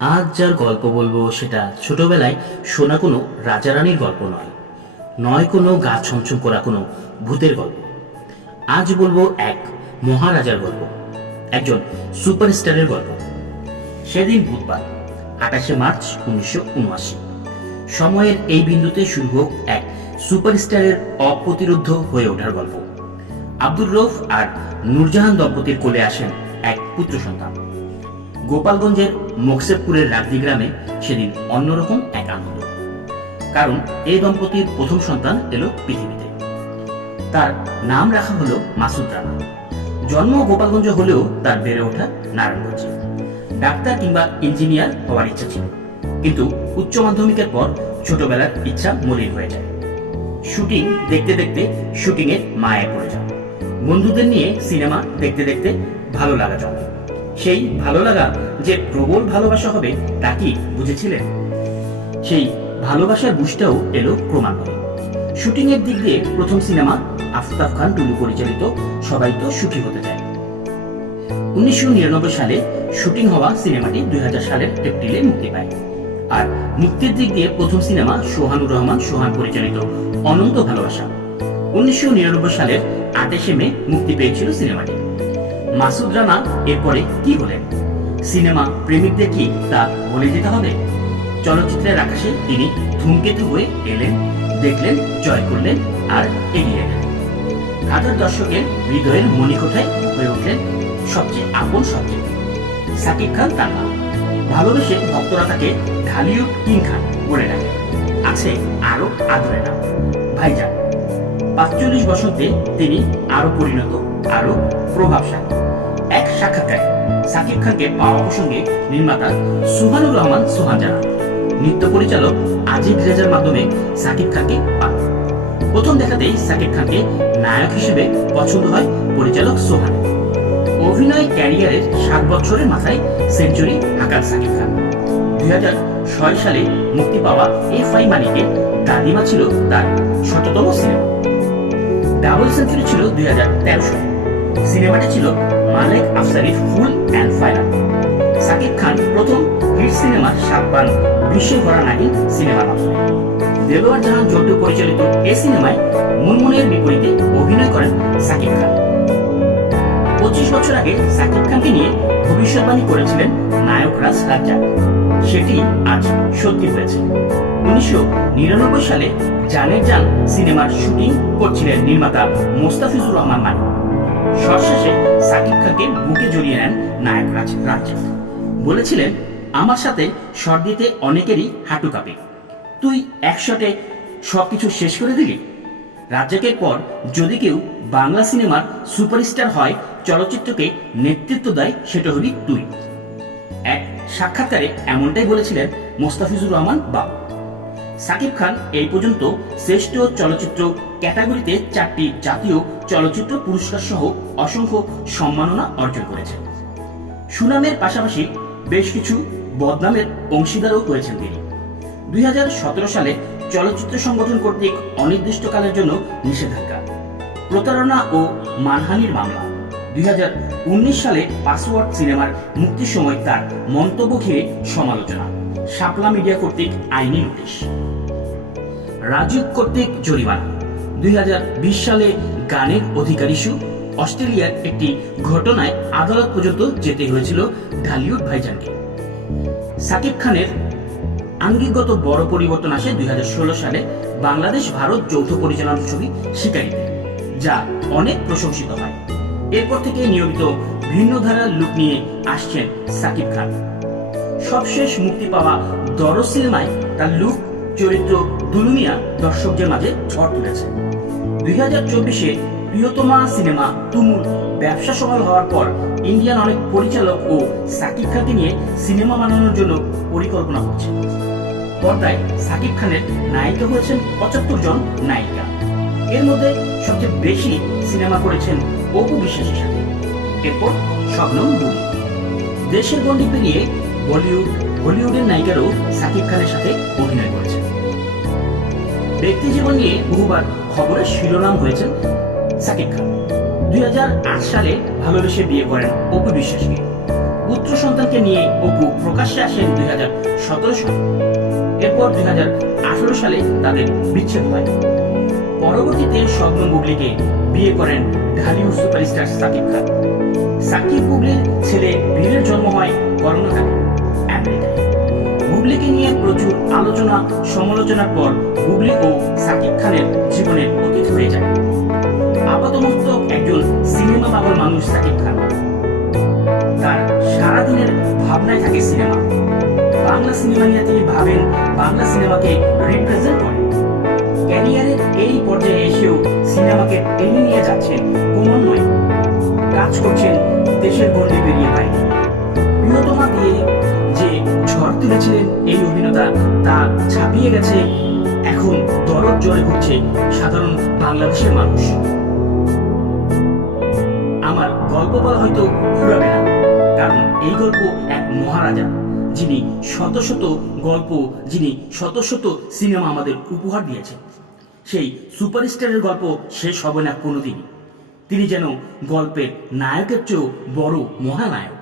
আজ যার গল্প বলবো সেটা ছোটবেলায় শোনা কোনো রাজা রানীর গল্প নয়, নয় কোনো গা ছমছম করা কোনো ভূতের গল্প। আজ বলবো এক মহারাজার গল্প, একজন সুপারস্টারের গল্প। সেদিন বুধবার 28 মার্চ 1979। সময়ের এই বিন্দুতে শুরু হোক এক সুপারস্টারের অপ্রতিরোধ্য হয়ে ওঠার গল্প। আব্দুর রউফ আর নূরজাহান দম্পতির কোলে আসেন এক পুত্র সন্তান। গোপালগঞ্জের মোকসেদপুরের রাগদি গ্রামে সেদিন অন্যরকম এক আনন্দ, কারণ এই দম্পতির প্রথম সন্তান এলো পৃথিবীতে। তার নাম রাখা হলো মাসুদ রানা। জন্ম গোপালগঞ্জ হলেও তার বেড়ে ওঠা নারায়ণগঞ্জে। ডাক্তার কিংবা ইঞ্জিনিয়ার হওয়ার ইচ্ছা ছিল, কিন্তু উচ্চ মাধ্যমিকের পর ছোটবেলার ইচ্ছা মলিন হয়ে যায়। শুটিং দেখতে দেখতে শুটিং এর মায়ায় পড়ে যান। বন্ধুদের নিয়ে সিনেমা দেখতে দেখতে ভালো লাগা জন্মে। সেই ভালো লাগা যে প্রবল ভালোবাসা হবে তা কি বুঝেছিলেন? সেই ভালোবাসার বুঝটাও এলো ক্রমান্বয়ে। শুটিং এর দিক দিয়ে প্রথম সিনেমা আফতাব খান টুলু পরিচালিত সবাই তো সুখী হতে চায়। 1999 সালে শুটিং হওয়া সিনেমাটি 2000 সালের এপ্রিলে মুক্তি পায়। আর মুক্তির দিক দিয়ে প্রথম সিনেমা সোহানুর রহমান সোহান পরিচালিত অনন্ত ভালোবাসা। 1999 সালের 28 মে মুক্তি পেয়েছিল সিনেমাটি। মাসুদ রানা এরপরে কি হলেন? সিনেমা প্রেমিকদের কি তা বলে দিতে হবে? চলচ্চিত্রের আকাশে তিনি ধূমকেতু হয়ে এলেন, দেখলেন, জয় করলেন আর এগিয়ে এলেন। হাজার দর্শকের হৃদয়ের মণিকোঠায় হয়ে উঠলেন সবচেয়ে আপন, সবচেয়ে সাকিব খান তার নাম। ভালোবেসে ভক্তরা তাকে ঢালিউড কিং খান বলে ডাকে। আছে আরো আদরের নাম ভাইজান। 45 বসন্তে তিনি আরো পরিণত, আরো প্রভাবশালী। এক সাক্ষাৎকারে সাকিব খানকে পাওয়া প্রসঙ্গে নির্মাতা সোহানুর রহমান সোহান জানান, নৃত্য পরিচালক আজিজ রেজার মাধ্যমে সাকিব খানকে পান। প্রথম দেখাতেই সাকিব খানকে নায়ক হিসেবে পছন্দ হয় পরিচালক সোহান। অভিনয় ক্যারিয়ারের 7 বছরের মাথায় সেঞ্চুরি হাঁকান সাকিব খান। 2006 সালে মুক্তি পাওয়া এফআই মানিকের দাদিমা ছিল তার শততম সিনেমা। ডাবল সেঞ্চুরি ছিল 2013 সালে। সিনেমাটি ছিল মালেক আফসারির full and final. Shakib Khan প্রথম হিট সিনেমা 7 পান বিশ্বে ভরা নাগিন সিনেমার মাধ্যমে। দেলোয়ার জাহান জন্টু পরিচালিত এই সিনেমায় মুনমুনের বিপরীতে অভিনয় করেন সাকিব খান। 25 বছর আগে সাকিব খানকে নিয়ে ভবিষ্যৎবাণী করেছিলেন নায়করাজ রাজ্জাক, সেটি আজ সত্যি হয়েছে। 1999 সালে জানের জান সিনেমার শুটিং করছিলেন নির্মাতা মোস্তাফিজুর রহমান মানিক। সবশেষে সাকিব খানকে বুকে জড়িয়ে নেন নায়করাজ রাজ্জাক। বলেছিলেন, আমার সাথে শট দিতে অনেকেরই হাঁটু কাঁপে, তুই এক শটে সবকিছু শেষ করে দিলি। রাজ্জাকের পর যদি কেউ বাংলা সিনেমার সুপারস্টার হয়, চলচ্চিত্রকে নেতৃত্ব দেয়, সেটা হবি তুই। এক সাক্ষাৎকারে এমনটাই বলেছিলেন মোস্তাফিজুর রহমান বাবু। সাকিব খান এই পর্যন্ত শ্রেষ্ঠ চলচ্চিত্র ক্যাটাগরিতে 4টি জাতীয় চলচ্চিত্র পুরস্কার সহ অসংখ্য সম্মাননা অর্জন করেছেন। সুনামের পাশাপাশি বেশ কিছু বদনামের অংশীদারও হয়েছেন তিনি। 2017 সালে চলচ্চিত্র সংগঠন কর্তৃক অনির্দিষ্টকালের জন্য নিষেধাজ্ঞা, প্রতারণা ও মানহানির মামলা। 2019 সালে পাসওয়ার্ড সিনেমার মুক্তির সময় তার মন্তব্য ঘিরে সমালোচনা, শাপলা মিডিয়া কর্তৃক আইনি নোটিশ, রাজীব কর্তৃক জরিমানা। 2020 সালে গানের অধিকার ইস্যু। অস্ট্রেলিয়ার একটি ঘটনায় আদালত পর্যন্ত যেতে হয়েছিল ঢালিউড ভাইজানকে। সাকিব খানের আঙ্গিকগত বড় পরিবর্তন আসে 2016 সালে বাংলাদেশ ভারত যৌথ পরিচালনা ছবি শিকারীতে, যা অনেক প্রশংসিত হয়। এরপর থেকে নিয়মিত ভিন্ন ধারার লুক নিয়ে আসছেন সাকিব খান। সবশেষ মুক্তি পাওয়া দরজ সিনেমায় তার লুক, চরিত্র দুলুমিয়া দর্শকদের মাঝে ঝড় তুলেছে। 2024-এ প্রিয়তমা সিনেমা তুমুল ব্যবসা সফল হওয়ার পর ইন্ডিয়ান অনেক পরিচালক ও সাকিব খানকে নিয়ে সিনেমা বানানোর জন্য পরিকল্পনা করছে। পর্দায় সাকিব খানের নায়িকা হয়েছেন 75 জন নায়িকা। এর মধ্যে সবচেয়ে বেশি সিনেমা করেছেন অপু বিশ্বাসের সাথে, এরপর শবনম বুবলি। দেশের গণ্ডি পেরিয়ে বলিউড, হলিউডের নায়িকারও সাকিব খানের সাথে অভিনয় করেছেন। ব্যক্তি জীবন নিয়ে বহুবার খবরের শিরোনাম হয়েছেন সাকিব খান। 2008 সালে ভালোবেসে বিয়ে করেন অপু বিশ্বাসকে। পুত্র সন্তানকে নিয়ে অপু প্রকাশ্যে আসেন 2017 সালে। এরপর 2018 সালে তাদের বিচ্ছেদ হয়। পরবর্তীতে শবনম বুবলীকে বিয়ে করেন ঢালিউড সুপারস্টার সাকিব খান। সাকিব বুবলীর ছেলে বীরের জন্ম হয় করোনাকালে আমেরিকায়। বুবলীকে নিয়ে প্রচুর আলোচনা সমালোচনার পর বুবলী ও সাকিব খানের জীবনের অতীত হয়ে যায়। আপাতমস্তক একজন সিনেমা পাগল মানুষ সাকিব খান। তার সারাদিনের ভাবনায় থাকে সিনেমা। বাংলা সিনেমা নিয়ে তিনি ভাবেন, বাংলা সিনেমাকে রিপ্রেজেন্ট করেন। ক্যারিয়ারের এই পর্যায়ে এসেও সিনেমাকে টেনে নিয়ে যাচ্ছেন ক্রমান্বয়ে। কাজ করছেন দেশের গণ্ডি পেরিয়ে বাইরে। প্রিয়তমা দিয়ে যে ঝড় তুলেছিলেন এই অভিনেতা, তা ছাপিয়ে গেছে। এখন দরদ জ্বরে ঘুরছে সাধারণ বাংলাদেশের মানুষ। আমার গল্প বলা হয়তো ফুরাবে না, কারণ এই গল্প এক মহারাজা, যিনি শত শত গল্প, যিনি শত শত সিনেমা আমাদের উপহার দিয়েছেন। সেই সুপারস্টারের গল্প শেষ হবে না কোনোদিন। তিনি যেন গল্পের নায়কের চেয়েও বড় মহানায়ক।